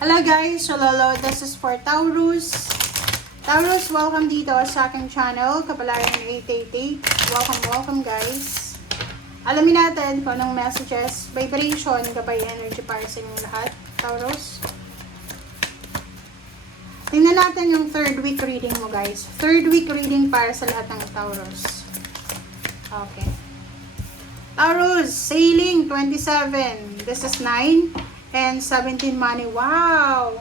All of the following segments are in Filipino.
Hello guys, so Lolo, this is for Taurus. Taurus, welcome dito sa aking channel, Kapalaran 888. Welcome guys. Alamin natin kung anong messages, vibration, gabay energy para sa inyong lahat, Taurus. Tingnan natin yung third week reading mo guys. Third week reading para sa lahat ng Taurus. Okay. Taurus, sailing 27. This is 9 and 17 money. Wow!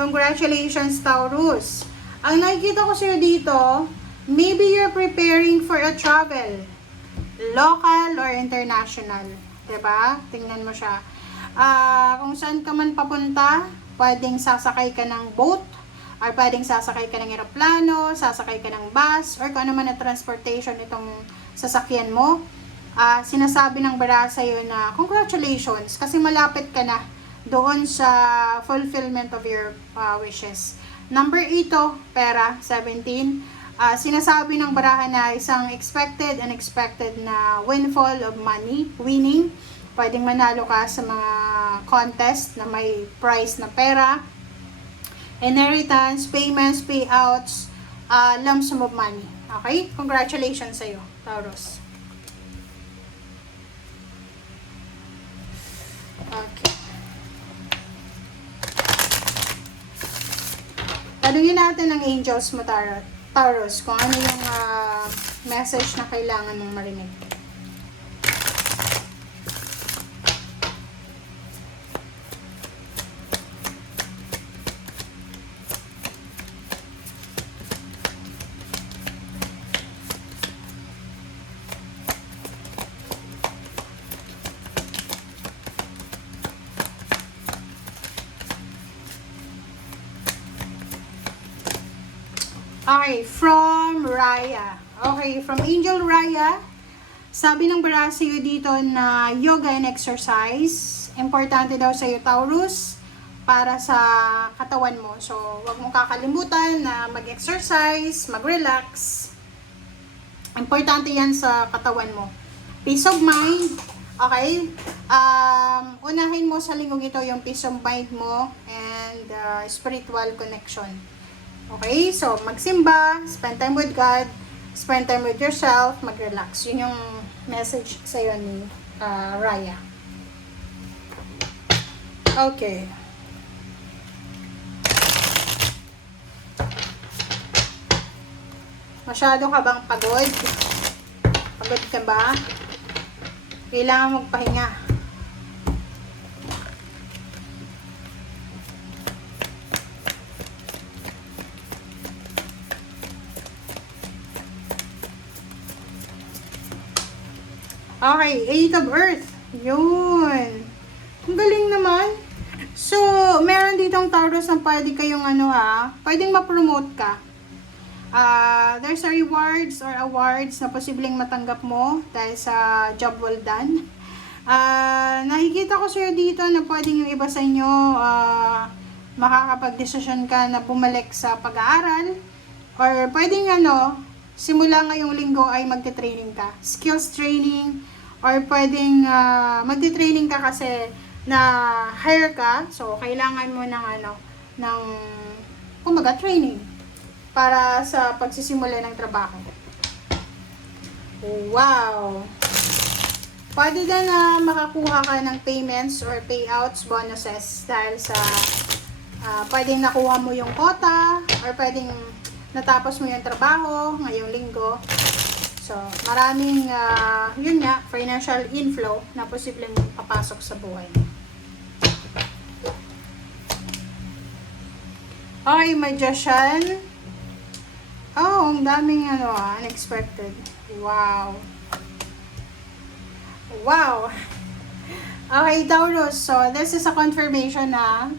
Congratulations, Taurus. Ang nakikita ko sa'yo dito, maybe you're preparing for a travel. Local or international. Diba? Tingnan mo siya. Kung saan ka man papunta, pwedeng sasakay ka ng boat, or pwedeng sasakay ka ng eroplano, sasakay ka ng bus, or kung ano man na transportation itong sasakyan mo. Sinasabi ng bara sa'yo na congratulations kasi malapit ka na doon sa fulfillment of your wishes. Number 8, pera, 17. Sinasabi ng barahan na isang expected, unexpected na windfall of money, winning. Pwedeng manalo ka sa mga contest na may prize na pera, inheritance, payments, payouts, lump sum of money. Okay? Congratulations sa'yo, Taurus. Okay. Tanungin natin ang angels mo, Taurus, kung ano yung message na kailangan mong marinig. Okay, from Raya. Okay, from Angel Raya, sabi ng bara sa'yo dito na yoga and exercise. Importante daw sa'yo, Taurus, para sa katawan mo. So, huwag mong kakalimutan na mag-exercise, mag-relax. Importante yan sa katawan mo. Peace of mind. Okay? Unahin mo sa linggong ito yung peace of mind mo and spiritual connection. Okay, so magsimba, spend time with God, spend time with yourself, mag-relax. Yun yung message sa'yo ni Raya. Okay. Masyado ka bang pagod? Pagod ka ba? Kailangan magpahinga. Okay, 8 of Earth. Yun. Ang galing naman. So, meron ditong Taurus na pwede kayong pwedeng ma-promote ka. There's a rewards or awards na posibleng matanggap mo dahil sa job well done. Nakikita ko sa'yo dito na pwedeng yung iba sa inyo makakapag-desisyon ka na bumalik sa pag-aaral. Or pwedeng simula ngayong linggo ay magte-training ka. Skills training. Or pwedeng magte-training ka kasi na hire ka. So, kailangan mo ng kumbaga, training para sa pagsisimula ng trabaho. Wow! Pwede din na makakuha ka ng payments or payouts, bonuses dahil sa pwedeng nakuha mo yung quota or pwedeng natapos mo yung trabaho ngayong linggo. So, maraming, yun nga, financial inflow na posibleng papasok sa buhay. Okay, Magician. Oh, ang daming unexpected. Wow. Wow. Okay, Taurus. So, this is a confirmation na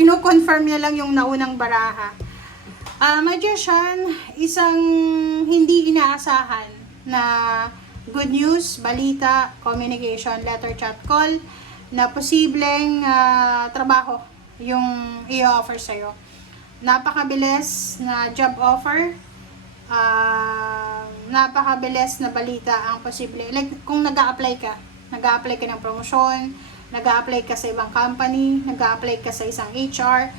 kino-confirm niya lang yung naunang baraha. Magician, isang hindi inaasahan na good news, balita, communication, letter, chat, call, na posibleng trabaho yung i-offer sa'yo. Napakabilis na job offer, napakabilis na balita ang posible. Like, kung nag-a-apply ka ng promosyon, nag-a-apply ka sa ibang company, nag-a-apply ka sa isang HR.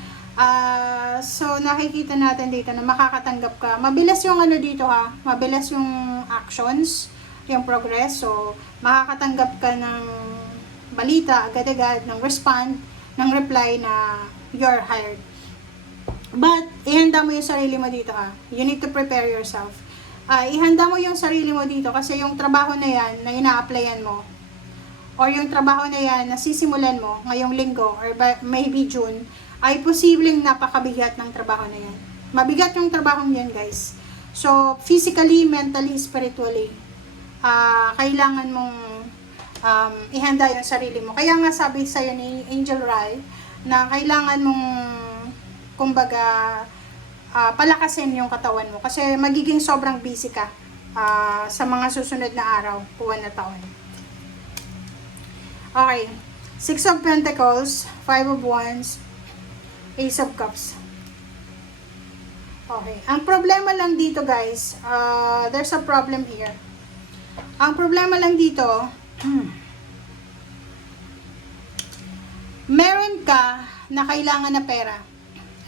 So nakikita natin dito na makakatanggap ka. Mabilis yung ano dito ha, mabilis yung actions, yung progress. So makakatanggap ka ng balita agad-agad, ng respond, ng reply na you're hired. But ihanda mo yung sarili mo dito ha. You need to prepare yourself. Ihanda mo yung sarili mo dito kasi yung trabaho na yan na ina-applyan mo or yung trabaho na yan na sisimulan mo ngayong linggo or maybe June ay posibleng napakabigat ng trabaho na yan. Mabigat yung trabaho yan guys. So physically, mentally, spiritually kailangan mong ihanda yung sarili mo. Kaya nga sabi sa'yo ni Angel Rai na kailangan mong kumbaga palakasin yung katawan mo kasi magiging sobrang busy ka sa mga susunod na araw, buwan na taon. Okay, 6 of Pentacles, 5 of Wands, Ace of Cups. Okay, ang problema lang dito guys, there's a problem here. Ang problema lang dito, meron ka na kailangan na pera.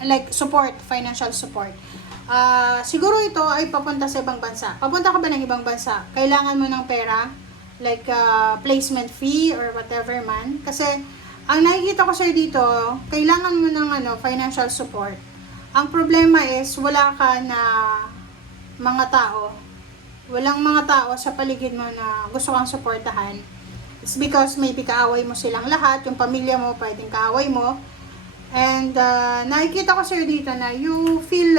Like support, financial support. Siguro ito ay papunta sa ibang bansa. Papunta ka ba ng ibang bansa? Kailangan mo ng pera, like placement fee or whatever man. Kasi ang nakikita ko sa'yo dito, kailangan mo ng financial support. Ang problema is wala ka na mga tao. Walang mga tao sa paligid mo na gusto kang suportahan. It's because maybe kaaway mo silang lahat, yung pamilya mo pwedeng kaaway mo. And nakikita ko sa'yo dito na you feel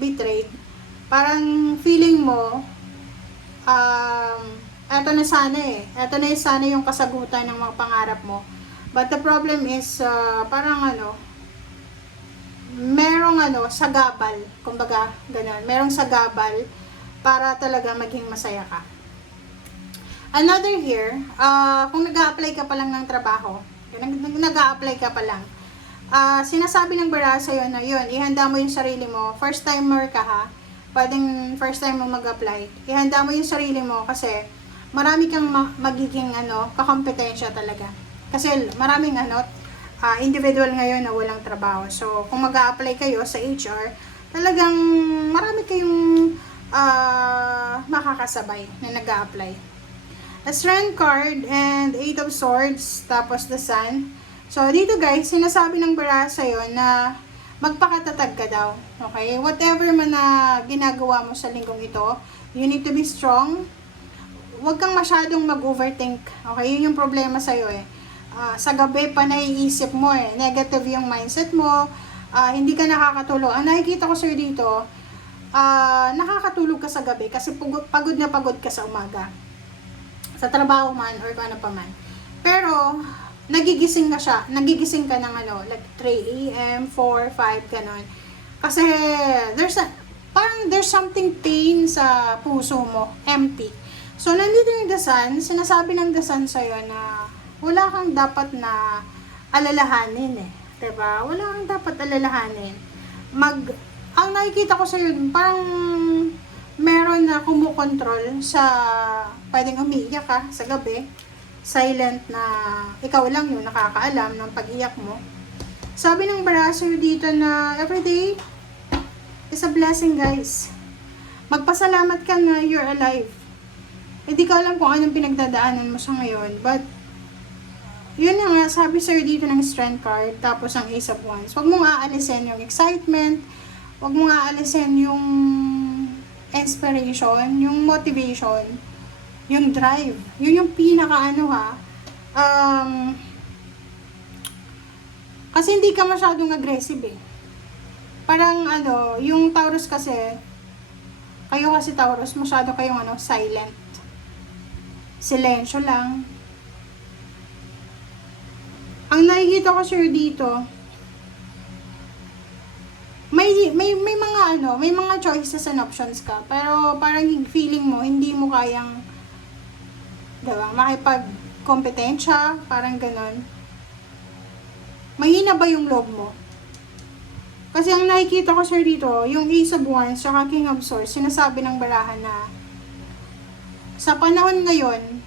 betrayed. Parang feeling mo eto na sana eto na sana yung kasagutan ng mga pangarap mo. But the problem is parang merong sagabal, kumbaga ganun, merong sagabal para talaga maging masaya ka. Another here, kung nag-a-apply ka pa lang ng trabaho, nag-a-apply ka pa lang, sinasabi ng bara sa'yo na yun, ihanda mo yung sarili mo. First timer ka ha, pwedeng first time mo mag-apply. Ihanda mo yung sarili mo kasi marami kang magiging kakompetensya talaga. Kasi maraming individual ngayon na walang trabaho. So, kung mag-a-apply kayo sa HR, talagang marami kayong makakasabay na nag-a-apply. A Strength card and 8 of Swords, tapos the Sun. So, dito guys, sinasabi ng bara sa'yo na magpakatatag ka daw. Okay? Whatever man na ginagawa mo sa linggong ito, you need to be strong. Huwag kang masyadong mag-overthink. Okay? Yun yung problema sa'yo sa gabi pa naiisip mo negative yung mindset mo, hindi ka nakakatulog. Ang nakikita ko sa'yo dito, nakakatulog ka sa gabi kasi pagod na pagod ka sa umaga. Sa trabaho man or ano pa man. Pero, nagigising ka ng like 3 a.m., 4, 5, ganon. Kasi, there's something pain sa puso mo, empty. So, nandito yung The Sun, sinasabi ng The Sun sa'yo na wala kang dapat na alalahanin diba? Wala kang dapat alalahanin. Ang nakikita ko sa'yo, parang meron na kumukontrol sa, pwedeng umiiyak ka sa gabi, silent na ikaw lang yung nakakaalam ng pag-iyak mo. Sabi ng baraso dito na everyday is a blessing guys. Magpasalamat ka na you're alive. Hindi ka alam kung anong pinagdadaanan mo sa ngayon, but yun na nga, sabi sa'yo dito ng Strength card, tapos ang Ace of Wands. Huwag mong aalisin yung excitement, huwag mong aalisin yung inspiration, yung motivation, yung drive. Yun yung pinaka kasi hindi ka masyadong aggressive Parang yung Taurus kasi, kayo kasi Taurus, masyado kayong silent. Silensyo lang. Ang nakikita ko sir dito, may mga choices and options ka, pero parang feeling mo hindi mo kayang makipagkompetensya, parang ganon. Mahina ba yung loob mo? Kasi ang nakikita ko sir dito, yung Ace of Wands at King of Swords, sinasabi ng barahan na sa panahon ngayon,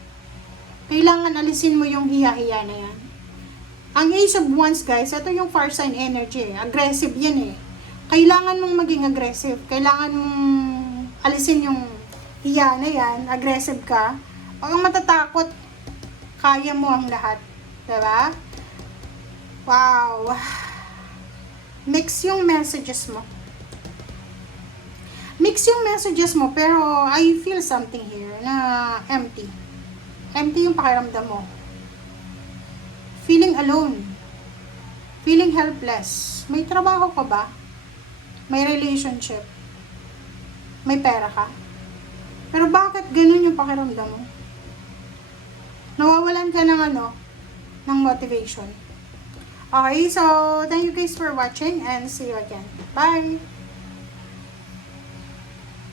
kailangan alisin mo yung hiya-hiya na yan. Ang Ace of Wands, guys, ito yung fire sign energy. Aggressive yan eh. Kailangan mong maging aggressive. Kailangan mong alisin yung hiya na yan. Aggressive ka. Huwag kang matatakot. Kaya mo ang lahat. Diba? Wow. Mix yung messages mo. Mix yung messages mo, pero I feel something here na empty. Empty yung pakiramdam mo. Feeling alone. Feeling helpless. May trabaho ka ba? May relationship? May pera ka? Pero bakit ganun yung pakiramdam mo? Nawawalan ka ng ng motivation. Okay, so thank you guys for watching and see you again. Bye!